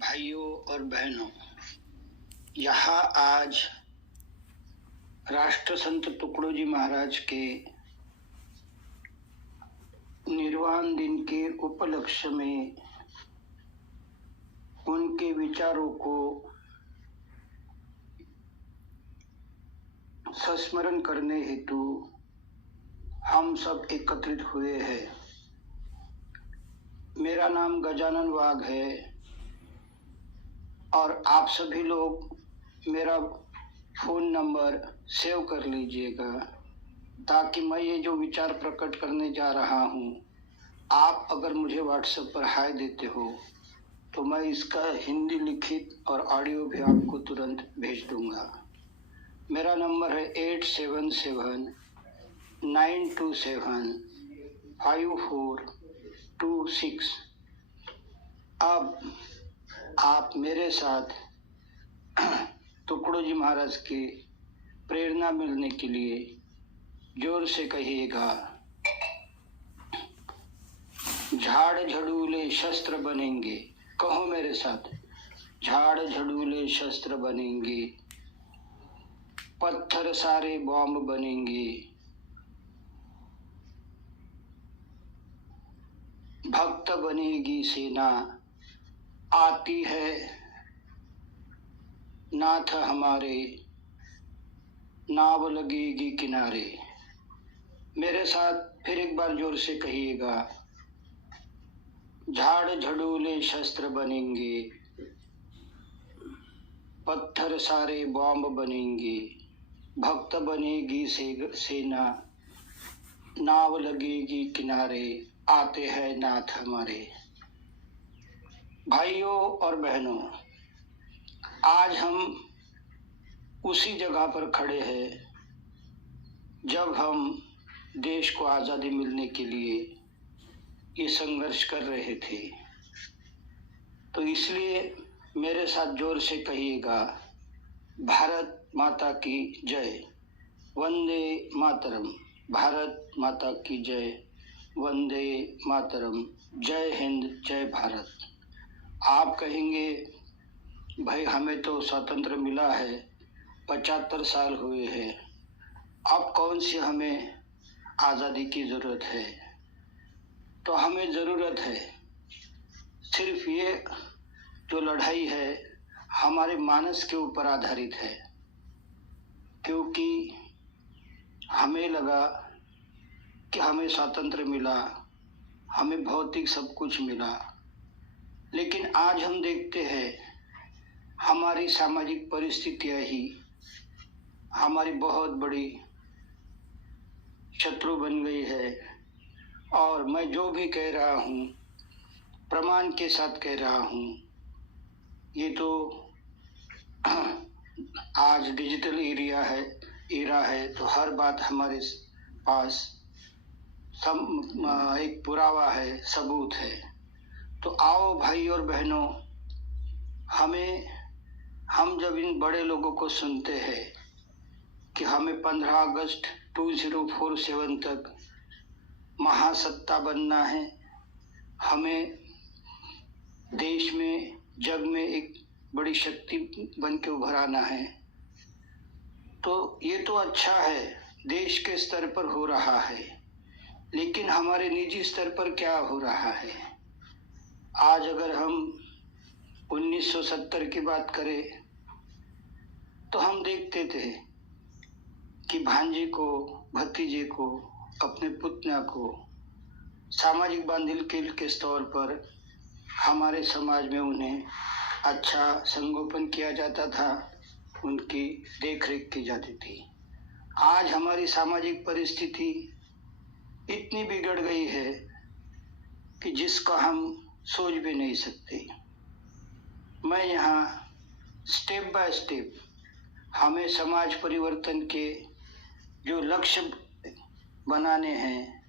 भाइयों और बहनों, यहाँ आज राष्ट्र संत टुकड़ोजी महाराज के निर्वाण दिन के उपलक्ष्य में उनके विचारों को संस्मरण करने हेतु हम सब एकत्रित हुए हैं। मेरा नाम गजानन वाघ है और आप सभी लोग मेरा फ़ोन नंबर सेव कर लीजिएगा ताकि मैं ये जो विचार प्रकट करने जा रहा हूँ, आप अगर मुझे व्हाट्सएप पर हाय देते हो तो मैं इसका हिंदी लिखित और ऑडियो भी आपको तुरंत भेज दूंगा। मेरा नंबर है 8779275426। अब आप मेरे साथ टुकड़ोजी महाराज की प्रेरणा मिलने के लिए जोर से कहिएगा, झाड़ झड़ूले शस्त्र बनेंगे। कहो मेरे साथ, झाड़ झड़ूले शस्त्र बनेंगे, पत्थर सारे बॉम्ब बनेंगे, भक्त बनेगी सेना, आती है नाथ हमारे, नाव लगेगी किनारे। मेरे साथ फिर एक बार जोर से कहिएगा, झाड़ झड़ूले शस्त्र बनेंगे, पत्थर सारे बॉम्ब बनेंगे, भक्त बनेगी सेना, नाव लगेगी किनारे, आते हैं नाथ हमारे। भाइयों और बहनों, आज हम उसी जगह पर खड़े हैं जब हम देश को आज़ादी मिलने के लिए ये संघर्ष कर रहे थे। तो इसलिए मेरे साथ जोर से कहिएगा, भारत माता की जय, वंदे मातरम। भारत माता की जय, वंदे मातरम। जय हिंद, जय भारत। आप कहेंगे भाई हमें तो स्वतंत्र मिला है, 75 साल हुए हैं, अब कौन सी हमें आज़ादी की ज़रूरत है। तो हमें ज़रूरत है, सिर्फ ये जो लड़ाई है हमारे मानस के ऊपर आधारित है, क्योंकि हमें लगा कि हमें स्वातंत्र्य मिला, हमें भौतिक सब कुछ मिला, लेकिन आज हम देखते हैं हमारी सामाजिक परिस्थितियां ही हमारी बहुत बड़ी शत्रु बन गई है। और मैं जो भी कह रहा हूँ प्रमाण के साथ कह रहा हूँ। ये तो आज डिजिटल एरा है तो हर बात हमारे पास एक पुरावा है, सबूत है। तो आओ भाई और बहनों, हम जब इन बड़े लोगों को सुनते हैं कि हमें 15 अगस्त 2047 तक महासत्ता बनना है, हमें देश में जग में एक बड़ी शक्ति बन के उभर आना है, तो ये तो अच्छा है, देश के स्तर पर हो रहा है, लेकिन हमारे निजी स्तर पर क्या हो रहा है। आज अगर हम 1970 की बात करें तो हम देखते थे कि भांजे को, भतीजे को, अपने पुतना को सामाजिक बांधिल के स्तर पर हमारे समाज में उन्हें अच्छा संगोपन किया जाता था, उनकी देखरेख की जाती थी। आज हमारी सामाजिक परिस्थिति इतनी बिगड़ गई है कि जिसका हम सोच भी नहीं सकते। मैं यहाँ स्टेप बाय स्टेप हमें समाज परिवर्तन के जो लक्ष्य बनाने हैं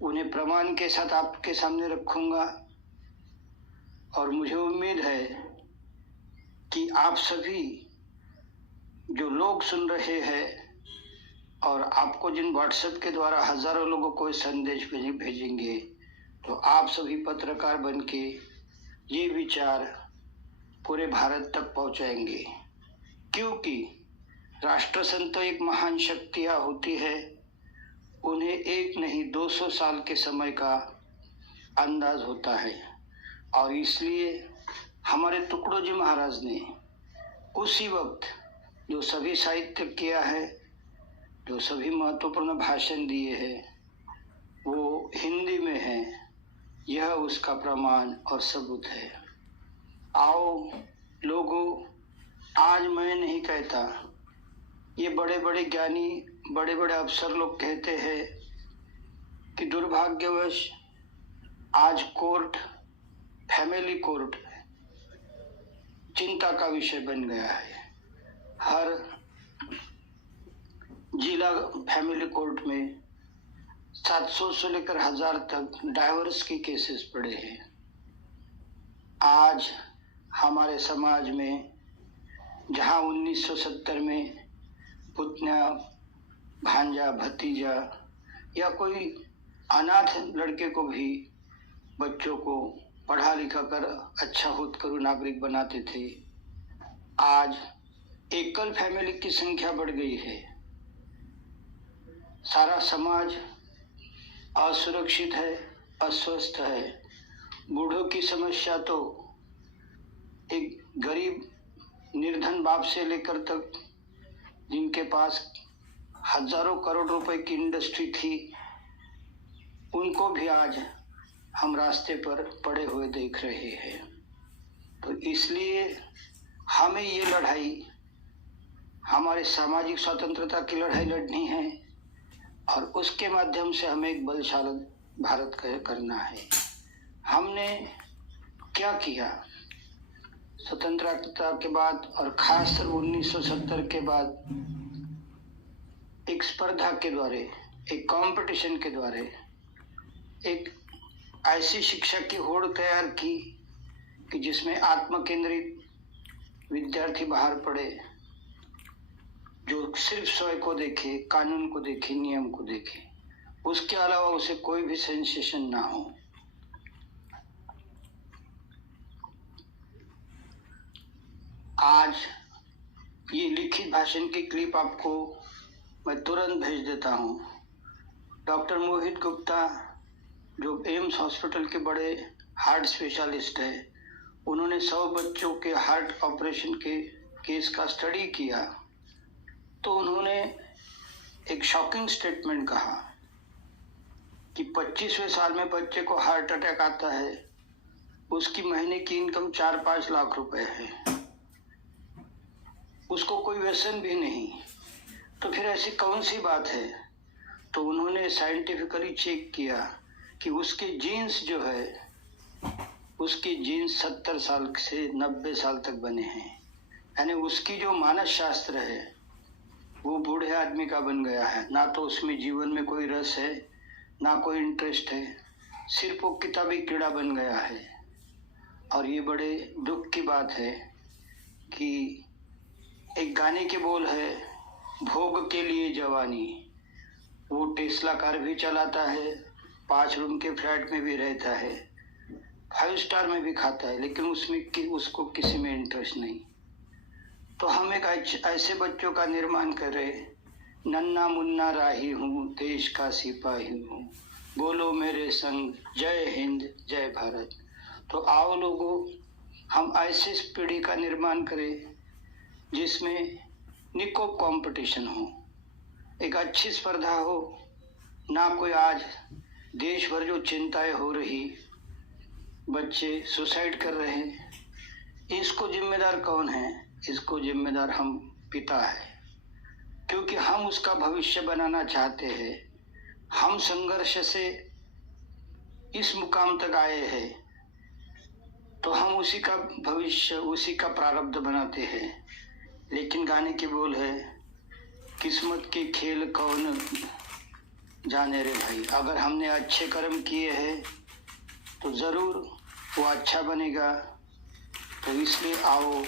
उन्हें प्रमाण के साथ आपके सामने रखूँगा। और मुझे उम्मीद है कि आप सभी जो लोग सुन रहे हैं और आपको जिन व्हाट्सएप के द्वारा हजारों लोगों को संदेश भेजेंगे, तो आप सभी पत्रकार बन के ये विचार पूरे भारत तक पहुंचाएंगे, क्योंकि राष्ट्रसंत तो एक महान शक्तियाँ होती है, उन्हें एक नहीं 200 साल के समय का अंदाज होता है। और इसलिए हमारे टुकड़ोजी महाराज ने उसी वक्त जो सभी साहित्य किया है, जो सभी महत्वपूर्ण भाषण दिए हैं, वो हिंदी में है। यह उसका प्रमाण और सबूत है। आओ लोगों, आज मैं नहीं कहता, ये बड़े बड़े ज्ञानी, बड़े बड़े अफसर लोग कहते हैं कि दुर्भाग्यवश आज कोर्ट, फैमिली कोर्ट चिंता का विषय बन गया है। हर जिला फैमिली कोर्ट में 700 से लेकर 1000 तक डाइवोर्स की केसेस पड़े हैं। आज हमारे समाज में जहां 1970 में पुतना, भांजा, भतीजा या कोई अनाथ लड़के को भी, बच्चों को पढ़ा लिखा कर अच्छा होतकरू नागरिक बनाते थे, आज एकल फैमिली की संख्या बढ़ गई है। सारा समाज असुरक्षित है, अस्वस्थ है। बूढ़ों की समस्या तो एक गरीब निर्धन बाप से लेकर तक जिनके पास हजारों करोड़ रुपए की इंडस्ट्री थी, उनको भी आज हम रास्ते पर पड़े हुए देख रहे हैं। तो इसलिए हमें ये लड़ाई, हमारे सामाजिक स्वतंत्रता की लड़ाई लड़नी है और उसके माध्यम से हमें एक बलशाली भारत करना है। हमने क्या किया स्वतंत्रता के बाद, और खासकर 1970 के बाद एक स्पर्धा के द्वारा, एक कंपटीशन के द्वारा एक ऐसी शिक्षा की होड़ तैयार की कि जिसमें आत्म केंद्रित विद्यार्थी बाहर पड़े, जो सिर्फ स्वयं को देखे, कानून को देखे, नियम को देखे, उसके अलावा उसे कोई भी सेंसेशन ना हो। आज ये लिखित भाषण की क्लिप आपको मैं तुरंत भेज देता हूँ। डॉक्टर मोहित गुप्ता, जो एम्स हॉस्पिटल के बड़े हार्ट स्पेशलिस्ट है, उन्होंने 100 बच्चों के हार्ट ऑपरेशन के केस का स्टडी किया, तो उन्होंने एक शॉकिंग स्टेटमेंट कहा कि 25वें साल में बच्चे को हार्ट अटैक आता है, उसकी महीने की इनकम 4-5 लाख रुपए है, उसको कोई व्यसन भी नहीं, तो फिर ऐसी कौन सी बात है। तो उन्होंने साइंटिफिकली चेक किया कि उसके जीन्स जो है, उसके जीन्स 70 साल से 90 साल तक बने हैं, यानी उसकी जो मानस शास्त्र है वो बूढ़े आदमी का बन गया है। ना तो उसमें जीवन में कोई रस है, ना कोई इंटरेस्ट है, सिर्फ वो किताबी कीड़ा बन गया है। और ये बड़े दुख की बात है कि एक गाने के बोल है, भोग के लिए जवानी। वो टेस्ला कार भी चलाता है, 5 रूम के फ्लैट में भी रहता है, 5 स्टार में भी खाता है, लेकिन उसमें उसको किसी में इंटरेस्ट नहीं। तो हम एक ऐसे बच्चों का निर्माण करें, नन्ना मुन्ना राही हूँ, देश का सिपाही हूँ, बोलो मेरे संग जय हिंद जय भारत। तो आओ लोगों, हम ऐसे पीढ़ी का निर्माण करें जिसमें निकोप कंपटीशन हो, एक अच्छी स्पर्धा हो, ना कोई आज देश भर जो चिंताएं हो रही, बच्चे सुसाइड कर रहे हैं, इसको जिम्मेदार कौन है? इसको जिम्मेदार हम पिता है, क्योंकि हम उसका भविष्य बनाना चाहते हैं। हम संघर्ष से इस मुकाम तक आए हैं, तो हम उसी का भविष्य, उसी का प्रारब्ध बनाते हैं। लेकिन गाने के बोल है, किस्मत के खेल कौन जाने रे भाई। अगर हमने अच्छे कर्म किए हैं तो ज़रूर वो अच्छा बनेगा। तो इसलिए आओ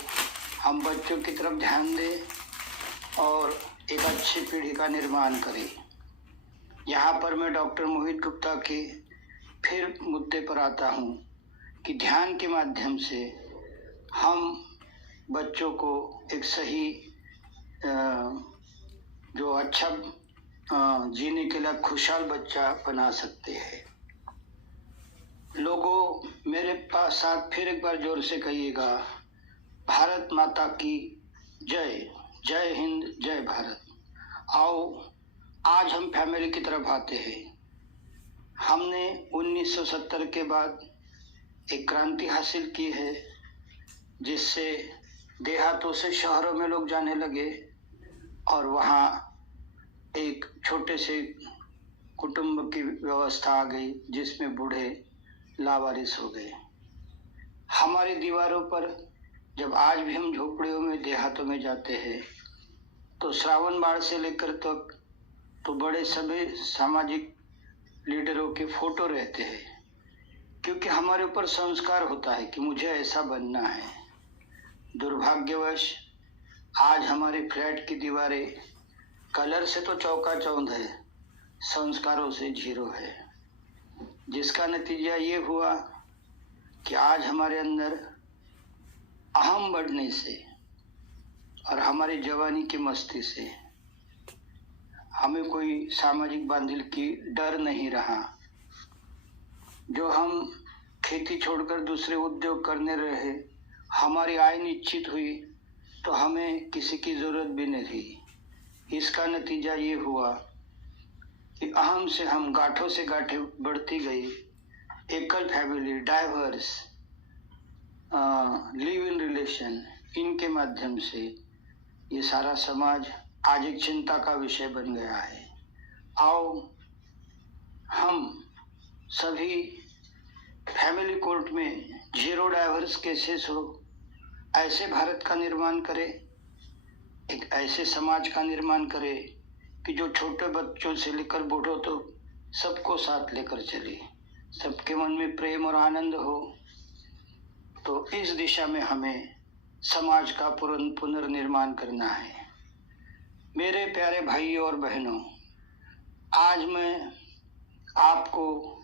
हम बच्चों की तरफ ध्यान दें और एक अच्छी पीढ़ी का निर्माण करें। यहाँ पर मैं डॉक्टर मोहित गुप्ता के फिर मुद्दे पर आता हूँ कि ध्यान के माध्यम से हम बच्चों को एक सही जो अच्छा जीने के लिए खुशहाल बच्चा बना सकते हैं। लोगों, मेरे पास साथ फिर एक बार जोर से कहिएगा, भारत माता की जय। जय हिंद, जय भारत। आओ आज हम फैमिली की तरफ आते हैं। हमने 1970 के बाद एक क्रांति हासिल की है, जिससे देहातों से शहरों में लोग जाने लगे और वहाँ एक छोटे से कुटुंब की व्यवस्था आ गई, जिसमें बूढ़े लावारिस हो गए। हमारी दीवारों पर जब आज भी हम झोपड़ियों में देहातों में जाते हैं तो श्रावण बाढ़ से लेकर तक तो बड़े सभी सामाजिक लीडरों के फोटो रहते हैं, क्योंकि हमारे ऊपर संस्कार होता है कि मुझे ऐसा बनना है। दुर्भाग्यवश आज हमारे फ्लैट की दीवारें कलर से तो चौकाचौंध है, संस्कारों से जीरो है, जिसका नतीजा ये हुआ कि आज हमारे अंदर अहम बढ़ने से और हमारी जवानी की मस्ती से हमें कोई सामाजिक बांधिल की डर नहीं रहा। जो हम खेती छोड़कर दूसरे उद्योग करने रहे, हमारी आय निश्चित हुई तो हमें किसी की जरूरत भी नहीं रही। इसका नतीजा ये हुआ कि अहम से हम गांठों से गांठें बढ़ती गई। एकल family, diverse, live in relation, इनके माध्यम से ये सारा समाज आज एक चिंता का विषय बन गया है। आओ हम सभी फैमिली कोर्ट में जीरो डाइवर्स केसेस हो, ऐसे भारत का निर्माण करें, एक ऐसे समाज का निर्माण करें कि जो छोटे बच्चों से लेकर बूढ़ों तो सबको साथ लेकर चले, सबके मन में प्रेम और आनंद हो। तो इस दिशा में हमें समाज का पुनर्निर्माण करना है। मेरे प्यारे भाइयों और बहनों, आज मैं आपको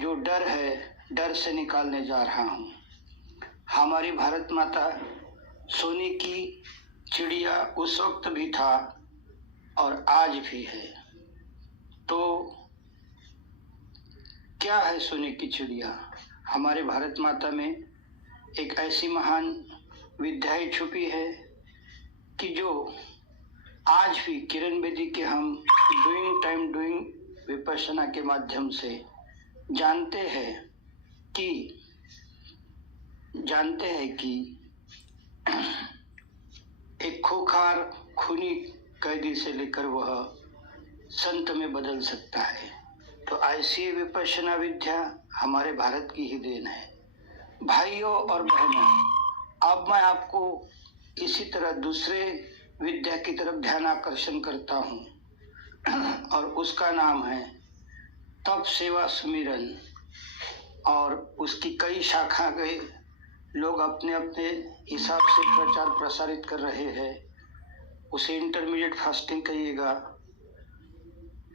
जो डर है, डर से निकालने जा रहा हूँ। हमारी भारत माता सोने की चिड़िया उस वक्त भी था और आज भी है। तो क्या है सोने की चिड़िया? हमारे भारत माता में एक ऐसी महान विद्याएं छुपी है कि जो आज भी किरण बेदी के हम डूइंग विपश्यना के माध्यम से जानते हैं कि एक खूंखार खूनी कैदी से लेकर वह संत में बदल सकता है। तो ऐसी विपश्यना विद्या हमारे भारत की ही देन है। भाइयों और बहनों, अब मैं आपको इसी तरह दूसरे विद्या की तरफ ध्यान आकर्षण करता हूँ और उसका नाम है तप सेवा सुमिरन। और उसकी कई शाखा गए लोग अपने अपने हिसाब से प्रचार प्रसारित कर रहे हैं। उसे इंटरमीडिएट फास्टिंग कहिएगा,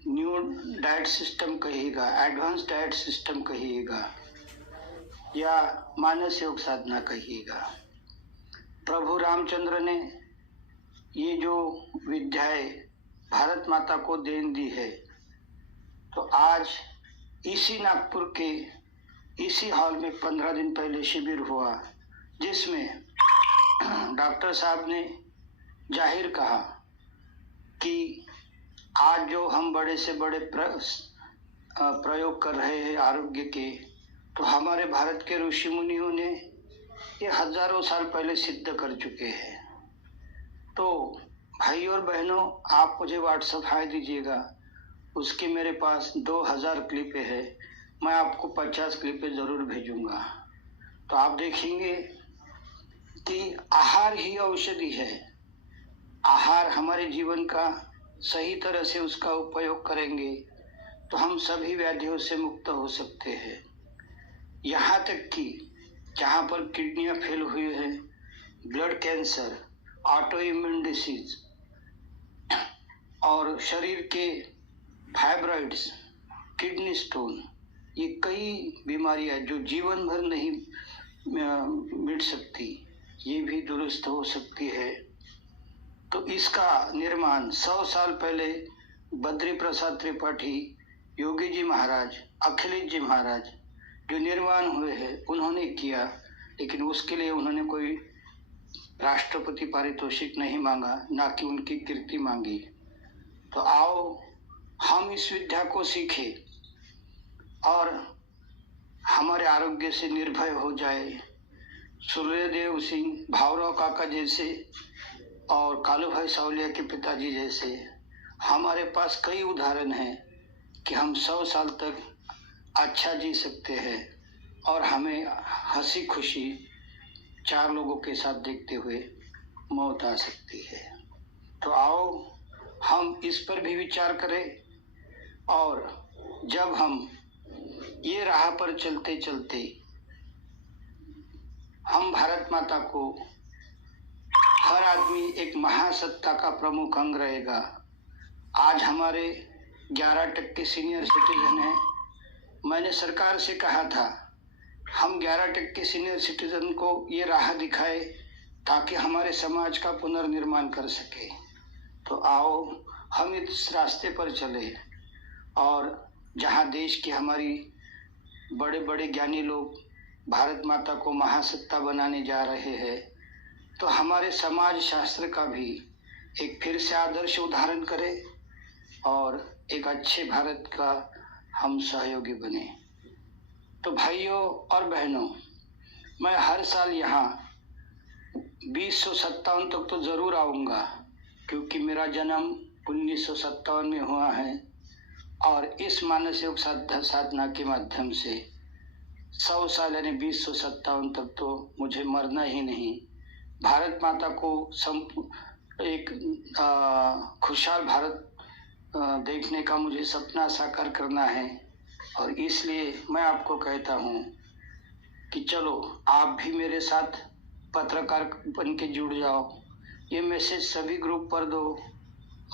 न्यू डाइट सिस्टम कहिएगा, एडवांस डाइट सिस्टम कहिएगा, या मानस योग साधना कहिएगा। प्रभु रामचंद्र ने ये जो विद्याएं भारत माता को देन दी है, तो आज इसी नागपुर के इसी हॉल में 15 दिन पहले शिविर हुआ, जिसमें डॉक्टर साहब ने जाहिर कहा कि आज जो हम बड़े से बड़े प्रयोग कर रहे हैं आरोग्य के, तो हमारे भारत के ऋषि मुनियों ने ये हजारों साल पहले सिद्ध कर चुके हैं। तो भाइयों और बहनों, आप मुझे व्हाट्सएप हाई दीजिएगा, उसकी मेरे पास 2000 क्लिपें हैं, मैं आपको 50 क्लिपें ज़रूर भेजूंगा। तो आप देखेंगे कि आहार ही औषधि है। आहार हमारे जीवन का सही तरह से उसका उपयोग करेंगे तो हम सभी व्याधियों से मुक्त हो सकते हैं। यहाँ तक कि जहाँ पर किडनियाँ फेल हुई हैं, blood cancer, auto immune disease और शरीर के फाइब्रॉइड्स, किडनी स्टोन, ये कई बीमारियां जो जीवन भर नहीं मिट सकती, ये भी भी दुरुस्त हो सकती है। तो इसका निर्माण 100 साल पहले बद्री प्रसाद त्रिपाठी, योगी जी महाराज, अखिलेश जी महाराज जो निर्माण हुए हैं उन्होंने किया, लेकिन उसके लिए उन्होंने कोई राष्ट्रपति पारितोषिक नहीं मांगा, ना कि उनकी कीर्ति मांगी। तो आओ हम इस विद्या को सीखें और हमारे आरोग्य से निर्भय हो जाए। सूर्यदेव सिंह, भावराव काका जैसे और कालू भाई सावलिया के पिताजी जैसे हमारे पास कई उदाहरण हैं कि हम 100 साल तक अच्छा जी सकते हैं और हमें हंसी खुशी 4 लोगों के साथ देखते हुए मौत आ सकती है। तो आओ हम इस पर भी विचार करें और जब हम ये राह पर चलते चलते हम भारत माता को, हर आदमी एक महासत्ता का प्रमुख अंग रहेगा। आज हमारे 11% सीनियर सिटीजन हैं। मैंने सरकार से कहा था हम 11% सीनियर सिटीजन को ये राह दिखाए ताकि हमारे समाज का पुनर्निर्माण कर सके। तो आओ हम इस रास्ते पर चले और जहाँ देश की हमारी बड़े बड़े ज्ञानी लोग भारत माता को महासत्ता बनाने जा रहे हैं, तो हमारे समाज शास्त्र का भी एक फिर से आदर्श उदाहरण करें और एक अच्छे भारत का हम सहयोगी बने। तो भाइयों और बहनों, मैं हर साल यहाँ 2057 तक तो ज़रूर आऊँगा, क्योंकि मेरा जन्म 1957 में हुआ है और इस मानस योग साधना के माध्यम से 100 साल यानी 2057 तक तो मुझे मरना ही नहीं, भारत माता को एक खुशहाल भारत देखने का मुझे सपना साकार करना है। और इसलिए मैं आपको कहता हूँ कि चलो आप भी मेरे साथ पत्रकार बन के जुड़ जाओ, ये मैसेज सभी ग्रुप पर दो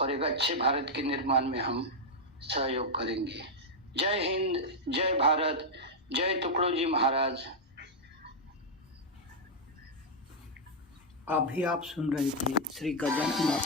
और एक अच्छे भारत के निर्माण में हम सहयोग करेंगे। जय हिंद, जय भारत, जय टुकड़ो जी महाराज। अभी आप सुन रहे थे श्री गजानन